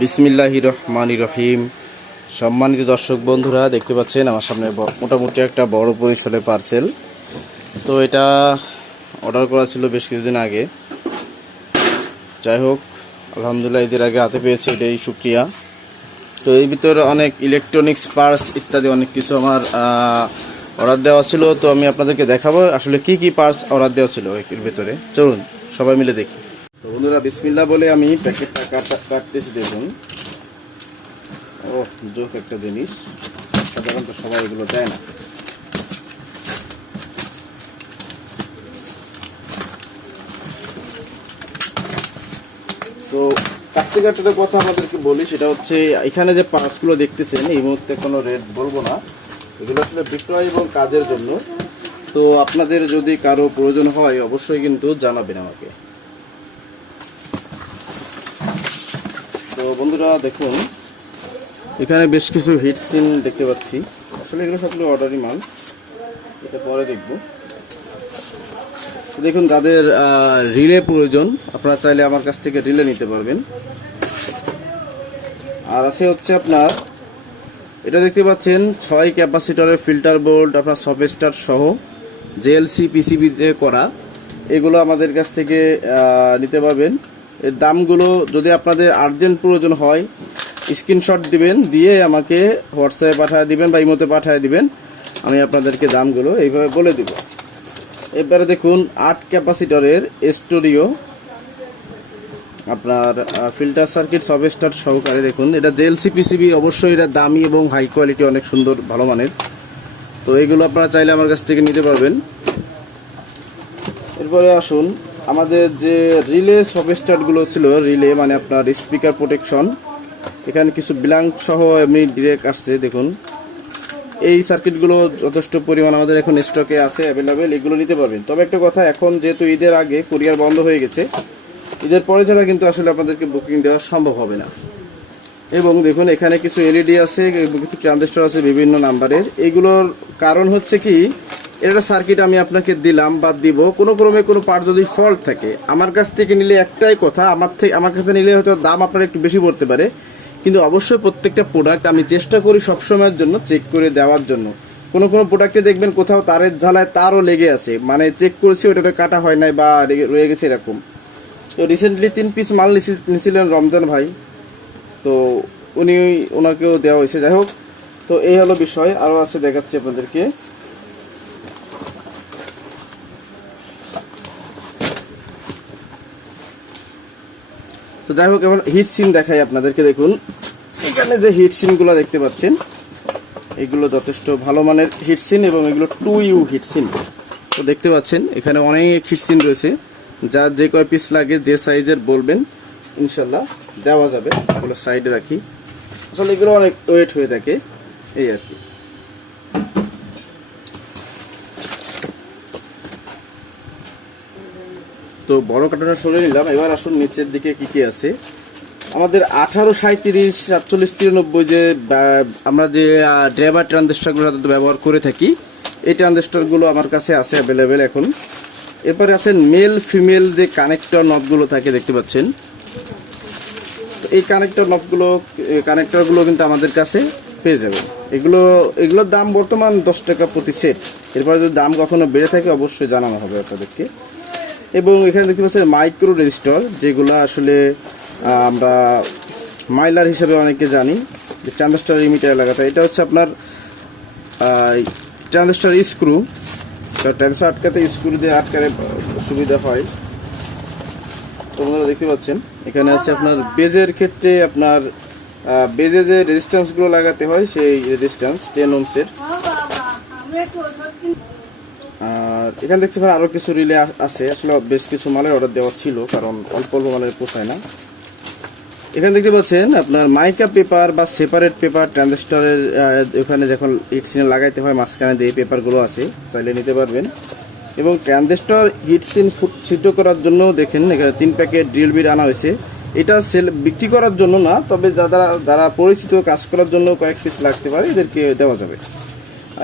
বিসমিল্লাহ রহমান রহিম। সম্মানিত দর্শক বন্ধুরা, দেখতে পাচ্ছেন আমার সামনে মোটামুটি একটা বড় পরিসরে পার্সেল তো এটা অর্ডার করা ছিল বেশ কিছুদিন আগে। যাই হোক, আলহামদুলিল্লাহ এদের আগে হাতে পেয়েছে, এটাই সুক্রিয়া তো এর ভিতরে অনেক ইলেকট্রনিক্স পার্টস ইত্যাদি অনেক কিছু আমার অর্ডার দেওয়া ছিল। তো আমি আপনাদেরকে দেখাবো আসলে কি কি পার্টস অর্ডার দেওয়া ছিল এর ভিতরে। চলুন, সবাই মিলে দেখি। তো বন্ধুরা বিসমিল্লা বলে আমি প্যাকেটটা কাটা কাটতেছি, দেখুন। ও জোক একটা জিনিস। সাধারণত সবাই এগুলো দেয় না। তো কাটতে কাটতে কথা আমাদেরকে বলি, সেটা হচ্ছে এখানে যে পার্টসগুলো দেখতেছেন, এই মুহূর্তে কোনো রেট বলব না। এগুলো আসলে বিক্রয় এবং কাজের জন্য। তো আপনাদের যদি কারও প্রয়োজন হয়, অবশ্যই কিন্তু জানাবেন আমাকে। তো বন্ধুরা দেখুন, এখানে বেশ কিছু হিট সিন দেখতে পাচ্ছি। আসলে এগুলো সবগুলো অর্ডারই মাল। এটা পরে দেখব। দেখুন, যাদের রিলে প্রয়োজন, আপনারা চাইলে আমার কাছ থেকে রিলে নিতে পারবেন। আর আছে হচ্ছে আপনার, এটা দেখতে পাচ্ছেন, ছয় ক্যাপাসিটরের ফিল্টার বোল্ট আপনার সফেস্টার সহ জেএলসি পিসিবিতে করা। এগুলো আমাদের কাছ থেকে নিতে পারবেন। এর দামগুলো যদি আপনাদের আর্জেন্ট প্রয়োজন হয় স্ক্রিনশট দিবেন, দিয়ে আমাকে হোয়াটসঅ্যাপে পাঠিয়ে দিবেন বা ইমোতে পাঠিয়ে দিবেন, আমি আপনাদেরকে দামগুলো এইভাবে বলে দিব। এবারে দেখুন, আট ক্যাপাসিটরের স্টুডিও, আপনার ফিল্টার সার্কিট সবস্টার সহকারে দেখুন। এটা জেএলসি পিসিবি অবশ্যই এটা দামি এবং হাই কোয়ালিটি অনেক সুন্দর, ভালো মানের। তো এইগুলো আপনারা চাইলে আমার কাছ থেকে নিতে পারবেন। এরপরে আসুন আমাদের যে রিলে সবস্টারগুলো ছিল রিলে মানে আপনার স্পিকার প্রোটেকশন এখানে কিছু ব্ল্যাঙ্ক সহ এমনি ডিরেক্ট আসছে, দেখুন। এই সার্কিটগুলো যথেষ্ট পরিমাণ আমাদের এখন স্টকে আছে অ্যাভেলেবেল এগুলো নিতে পারবেন। তবে একটা কথা, এখন যেহেতু ঈদের আগে কুরিয়ার বন্ধ হয়ে গেছে, ঈদের পরে ছাড়া কিন্তু আসলে আপনাদেরকে বুকিং দেওয়া সম্ভব হবে না। এবং দেখুন, এখানে কিছু এলইডি আছে, কিছু ট্রানজিস্টর আছে বিভিন্ন নাম্বারের এইগুলোর কারণ হচ্ছে কি এটা সার্কিট আমি আপনাকে দিলাম বা দিব। কোনো ক্রমে কোনো পার্ট যদি ফল্ট থাকে, আমার কাছ থেকে নিলে একটাই কথা, আমার থেকে আমার কাছে নিলে হয়তো দাম আপনার একটু বেশি পড়তে পারে। কিন্তু অবশ্যই প্রত্যেকটা প্রোডাক্ট আমি চেষ্টা করি সবসময়ের জন্য চেক করে দেওয়ার জন্য। কোনো কোনো প্রোডাক্টে দেখবেন কোথাও তারের ঝালায় তারও লেগে আছে। মানে চেক করেছি, ওটা কাটা হয় নাই বা রয়ে গেছে এরকম। তো রিসেন্টলি তিন পিস মাল নিছিলেন রমজান ভাই। তো উনি ওনাকেও দেওয়া হয়েছে। যাই হোক, তো এই হলো বিষয়। আরও আছে দেখাচ্ছি আপনাদেরকে। যাই হোক, এবার হিট সিন দেখাই আপনাদেরকে, দেখুন। এখানে যে হিট সিনগুলো দেখতে পাচ্ছেন, এগুলো যথেষ্ট ভালো মানের হিট সিন এবং এগুলো টু ইউ হিট সিন তো দেখতে পাচ্ছেন, এখানে অনেক হিট সিন রয়েছে। যার যে কয় পিস লাগে, যে সাইজের বলবেন, ইনশাল্লাহ দেওয়া যাবে। এগুলো সাইডে রাখি। আসলে এগুলো অনেক ওয়েট হয়ে থাকে, এই আর কি। তো বড় কাটাটা সরে নিলাম। এবার আসুন নিচের দিকে কি কি আছে। আমাদের আঠারো সাঁত্রিশ সাতচল্লিশ, তিরানব্বই যে আমরা যে ড্রাইভার ট্রানজিস্টারগুলো সাধারণত ব্যবহার করে থাকি, এই ট্রানজেস্টারগুলো আমার কাছে আছে অ্যাভেলেবেল এখন। এরপরে আছেন মেল ফিমেল যে কানেক্টর নবগুলো থাকে দেখতে পাচ্ছেন। এই কানেক্টর নবগুলো কানেক্টরগুলো কিন্তু আমাদের কাছে পেয়ে যাবেন। এগুলো, এগুলোর দাম বর্তমান দশ টাকা প্রতি সেট এরপরে যদি দাম কখনো বেড়ে থাকে, অবশ্যই জানানো হবে আপনাদেরকে। এবং এখানে দেখতে পাচ্ছেন মাইক্রো রেজিস্টর যেগুলো আসলে আমরা মাইলার হিসেবে অনেকে জানি, যে ট্রানজিস্টার ইমিটার এলাকাতে। এটা হচ্ছে আপনার ট্রানজিস্টার স্ক্রু ট্রানজিস্টার আটকাতে স্ক্রু দিয়ে আটকালে সুবিধা হয়। তো আপনারা দেখতে পাচ্ছেন, এখানে আছে আপনার বেজের ক্ষেত্রে আপনার বেজে যে রেজিস্ট্যান্সগুলো লাগাতে হয়, সেই রেজিস্ট্যান্স টেন ওমসের আর এখানে দেখতে পারেন আরও কিছু রিলে আছে। আসলে বেশ কিছু মালের অর্ডার দেওয়া ছিল, কারণ অল্প অল্প মালের পোষায় না। এখানে দেখতে পাচ্ছেন আপনার মাইকা পেপার বা সেপারেট পেপার ট্রানজিস্টরের ওখানে যখন হিট সিনে লাগাইতে হয়, মাঝখানে দিয়ে পেপারগুলো আছে, চাইলে নিতে পারবেন। এবং ট্রানজিস্টর হিট সিন ছিদ্র করার জন্য দেখেন, এখানে তিন প্যাকেট ড্রিল বিট আনা হয়েছে। এটা সেল বিক্রি করার জন্য না, তবে যারা যারা পরিচিত কাজ করার জন্য কয়েক পিস লাগতে পারে, এদেরকে দেওয়া যাবে।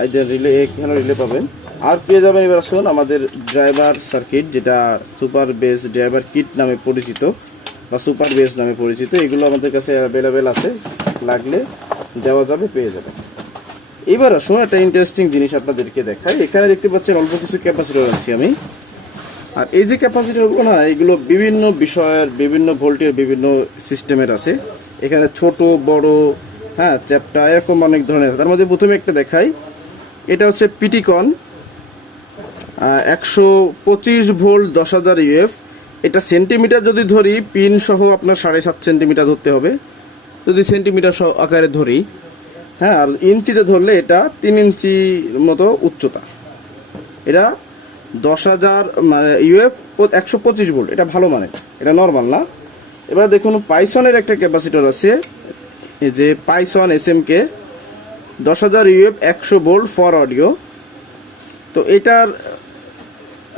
এদের রিলে এখানে রিলে পাবেন। আর পেয়ে যাবেন এবার আসুন আমাদের ড্রাইভার সার্কিট যেটা সুপার বেস ড্রাইভার কিট নামে পরিচিত, বা সুপার বেস নামে পরিচিত। এগুলো আমাদের কাছে অ্যাভেলেবেল আছে, লাগলে দেওয়া যাবে, পেয়ে যাবে এবার আসুন একটা ইন্টারেস্টিং জিনিস আপনাদেরকে দেখাই। এখানে দেখতে পাচ্ছেন অল্প কিছু ক্যাপাসিটর আছি আমি। আর এই যে ক্যাপাসিটরগুলো না, এগুলো বিভিন্ন বিষয়ের, বিভিন্ন ভোল্টের বিভিন্ন সিস্টেমের আছে। এখানে ছোট, বড় হ্যাঁ চ্যাপটা এরকম অনেক ধরনের। তার মধ্যে প্রথমে একটা দেখাই। এটা হচ্ছে পিটিকন একশো পঁচিশ ভোল্ট দশ হাজার ইউএফ। এটা সেন্টিমিটার যদি ধরি, পিন সহ আপনার সাড়ে সাত সেন্টিমিটার ধরতে হবে। যদি সেন্টিমিটার সহ আকারে ধরি হ্যাঁ আর ইঞ্চিতে ধরলে এটা তিন ইঞ্চি মতো উচ্চতা। এটা দশ হাজার মানে ইউএফ একশো পঁচিশ ভোল্ট, এটা ভালো মানে এটা নর্মাল না। এবার দেখুন, পাইসনের একটা ক্যাপাসিটর আছে যে পাইসন এস এম কে। দশ হাজার ইউএফ, একশো ভোল্ট ফর অডিও। তো এটার,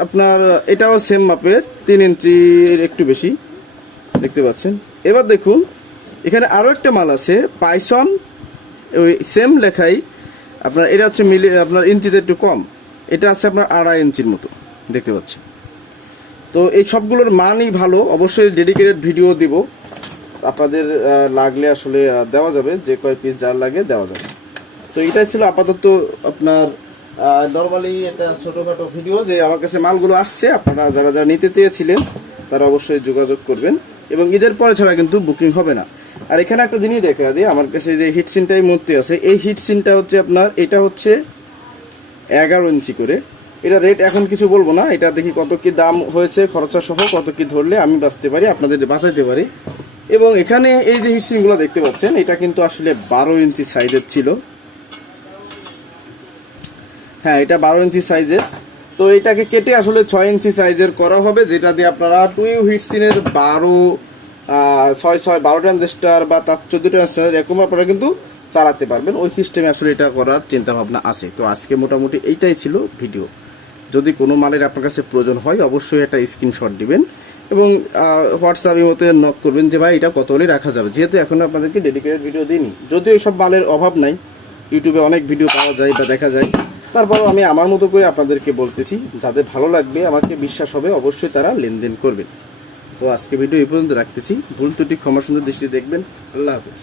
আপনার, এটাও সেম মাপের তিন ইঞ্চির একটু বেশি, দেখতে পাচ্ছেন। এবার দেখুন, এখানে আরও একটা মাল আছে পাইসন ওই সেম লেখাই, আপনার, এটা হচ্ছে মিলি, আপনার ইঞ্চিতে একটু কম, এটা আছে আপনার আড়াই ইঞ্চির মতো, দেখতে পাচ্ছেন। তো এই সবগুলোর মানই ভালো, অবশ্যই ডেডিকেটেড ভিডিও দিব, আপনাদের লাগলে আসলে দেওয়া যাবে, যে কয় পিস যার লাগে দেওয়া যাবে। তো এটাই ছিল আপাতত আপনার নর্মালি একটা ছোটখাটো ভিডিও যে আমার কাছে মালগুলো আসছে, আপনারা যারা যারা নিতে চেয়েছিলেন, তারা অবশ্যই যোগাযোগ করবেন। এবং ঈদের পরে ছাড়া কিন্তু বুকিং হবে না। আর এখানে একটা জিনিস দেখা দিই আমার কাছে যে হিট সিনটাই মূর্তি আছে, এই হিট সিনটা হচ্ছে আপনার, এটা হচ্ছে এগারো ইঞ্চি করে। এটা রেট এখন কিছু বলব না, এটা দেখি কত কি দাম হয়েছে, খরচা সহ কত কি ধরলে আমি বাঁচতে পারি, আপনাদের বাঁচাইতে পারি। এবং এখানে এই যে হিটসিনগুলো দেখতে পাচ্ছেন, এটা কিন্তু আসলে বারো ইঞ্চি সাইজের ছিল। হ্যাঁ এটা বারো ইঞ্চি সাইজের। তো এটাকে কেটে আসলে ছয় ইঞ্চি সাইজের করা হবে, যেটা দিয়ে আপনারা টু ইউ হিটসিনের বারো ছয় ছয়, বারো ট্রানজিস্টার বা তার চোদ্দ ট্রানজিস্টার এরকম আপনারা কিন্তু চালাতে পারবেন। ওই সিস্টেমে আসলে এটা করার চিন্তা ভাবনা আছে। তো আজকে মোটামুটি এইটাই ছিল ভিডিও যদি কোনো মালের আপনার কাছে প্রয়োজন হয়, অবশ্যই একটা স্ক্রিনশট দিবেন এবং হোয়াটসঅ্যাপ মতে নক করবেন যে, ভাই, এটা কত হলে রাখা যাবে? যেহেতু এখন আপনাদেরকে ডেডিকেটেড ভিডিও দিইনি। যদিও এইসব মালের অভাব নাই ইউটিউবে অনেক ভিডিও পাওয়া যায় বা দেখা যায়। তারপরও আমি আমার মতো করে আপনাদেরকে বলতেছি, যাদের ভালো লাগবে আমাকে বিশ্বাস হবে, অবশ্যই তারা লেনদেন করবেন। তো আজকে ভিডিও এই পর্যন্ত রাখতেছি। ভুল ত্রুটি ক্ষমা সুন্দর দৃষ্টি দেখবেন। আল্লাহ হাফেজ।